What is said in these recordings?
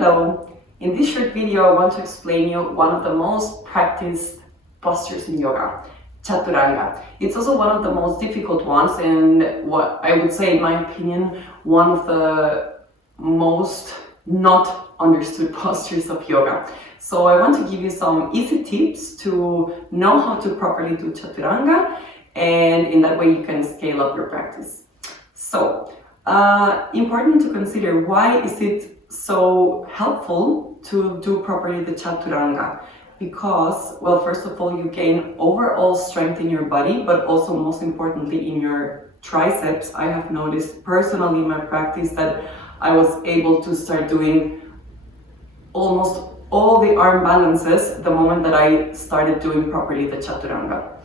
Hello! In this short video I want to explain you one of the most practiced postures in yoga, Chaturanga. It's also one of the most difficult ones and what I would say in my opinion one of the most not understood postures of yoga. So I want to give you some easy tips to know how to properly do Chaturanga, and in that way you can scale up your practice. So important to consider, why is it so helpful to do properly the Chaturanga? Because, well, first of all, you gain overall strength in your body, but also most importantly in your triceps. I have noticed personally in my practice that I was able to start doing almost all the arm balances the moment that I started doing properly the Chaturanga.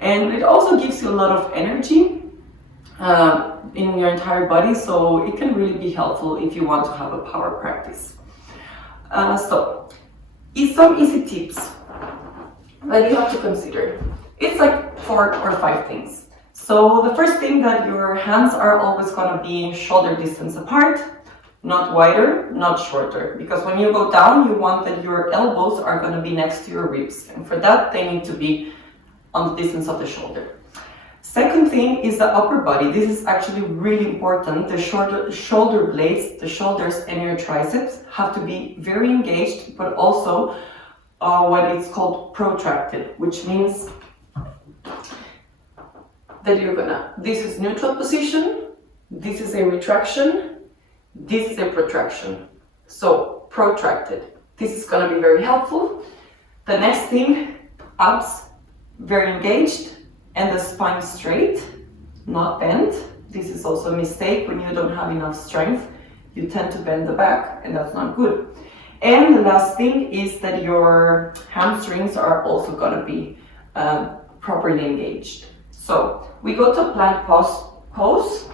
And it also gives you a lot of energy in your entire body, so it can really be helpful if you want to have a power practice. So, some easy tips that you have to consider. It's like 4 or 5 things. So the first thing, that your hands are always going to be shoulder distance apart, not wider, not shorter, because when you go down you want that your elbows are going to be next to your ribs, and for that they need to be on the distance of the shoulder. Second thing is the upper body. This is actually really important. The shoulder blades, the shoulders and your triceps have to be very engaged, but also what is called protracted, which means that you're gonna, this is neutral position, this is a retraction, this is a protraction. So protracted. This is gonna be very helpful. The next thing, abs very engaged, and the spine straight, not bent. This is also a mistake. When you don't have enough strength, you tend to bend the back, and that's not good. And the last thing is that your hamstrings are also going to be properly engaged. So we go to plank pose,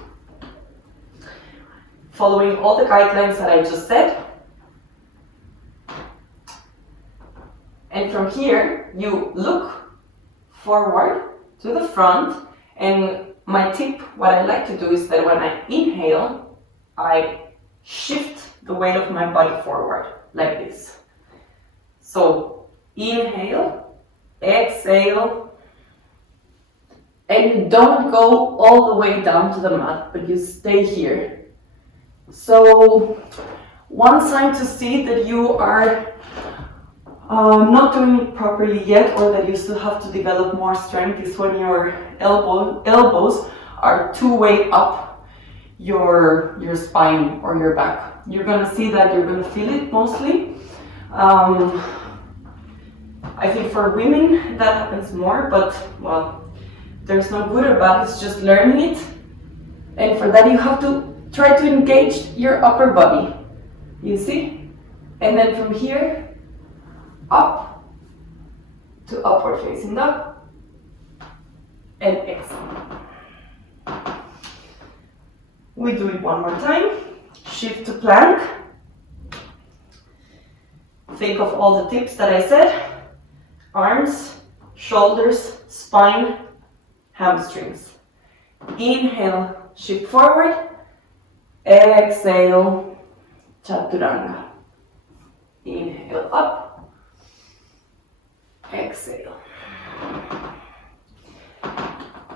following all the guidelines that I just said. And from here, you look forward to the front, and my tip, what I like to do is that when I inhale, I shift the weight of my body forward, like this. So inhale, exhale, and you don't go all the way down to the mat, but you stay here. So one sign to see that you are not doing it properly yet, or that you still have to develop more strength, is when your elbows are too way up your spine or your back. You're gonna see that, you're gonna feel it mostly. I think for women that happens more, but well, there's no good or bad, it's just learning it. And for that you have to try to engage your upper body, you see? And then from here, up to upward facing dog, and exhale. We do it one more time. Shift to plank. Think of all the tips that I said: arms, shoulders, spine, hamstrings. Inhale, shift forward. Exhale, Chaturanga. Inhale up. Exhale.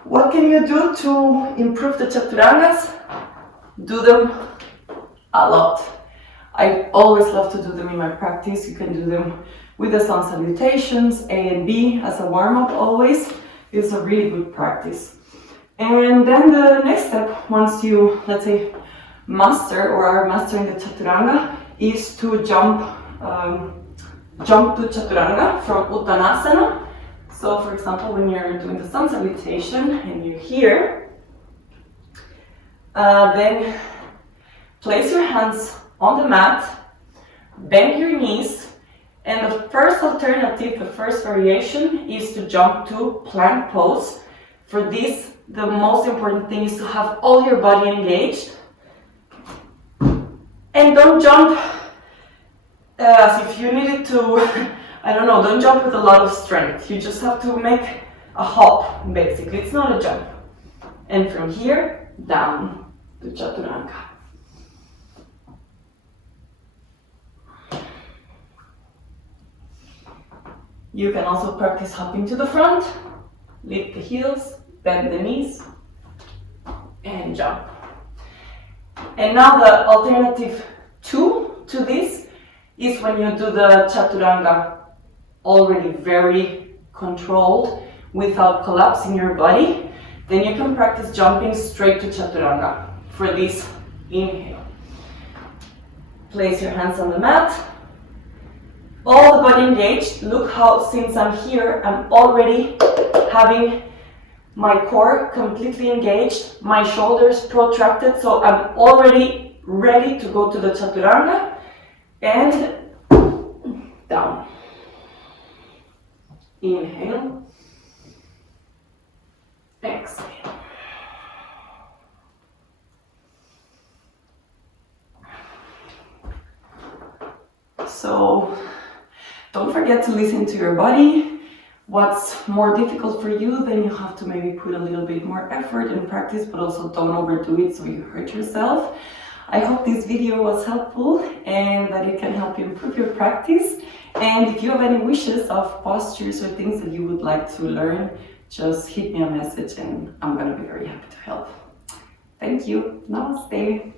What can you do to improve the Chaturangas? Do them a lot. I always love to do them in my practice. You can do them with the sun salutations, A and B, as a warm-up always. It's a really good practice. And then the next step, once you, let's say, master or are mastering the Chaturanga, is to jump to Chaturanga from Uttanasana. So for example, when you're doing the sun salutation and you're here, then place your hands on the mat, bend your knees, and the first alternative, the first variation, is to jump to plank pose. For this, the most important thing is to have all your body engaged, and don't jump as if you needed to, I don't know, don't jump with a lot of strength. You just have to make a hop, basically. It's not a jump. And from here, down to Chaturanga. You can also practice hopping to the front, lift the heels, bend the knees, and jump. And now the alternative 2 to this is when you do the Chaturanga already very controlled without collapsing your body. Then you can practice jumping straight to Chaturanga. For this, inhale. Place your hands on the mat. All the body engaged. Look how, since I'm here, I'm already having my core completely engaged, my shoulders protracted, so I'm already ready to go to the Chaturanga. And down. Inhale. Exhale. So don't forget to listen to your body. What's more difficult for you, then you have to maybe put a little bit more effort and practice, but also don't overdo it so you hurt yourself. I hope this video was helpful and that it can help you improve your practice. And if you have any wishes of postures or things that you would like to learn, just hit me a message and I'm going to be very happy to help. Thank you. Namaste.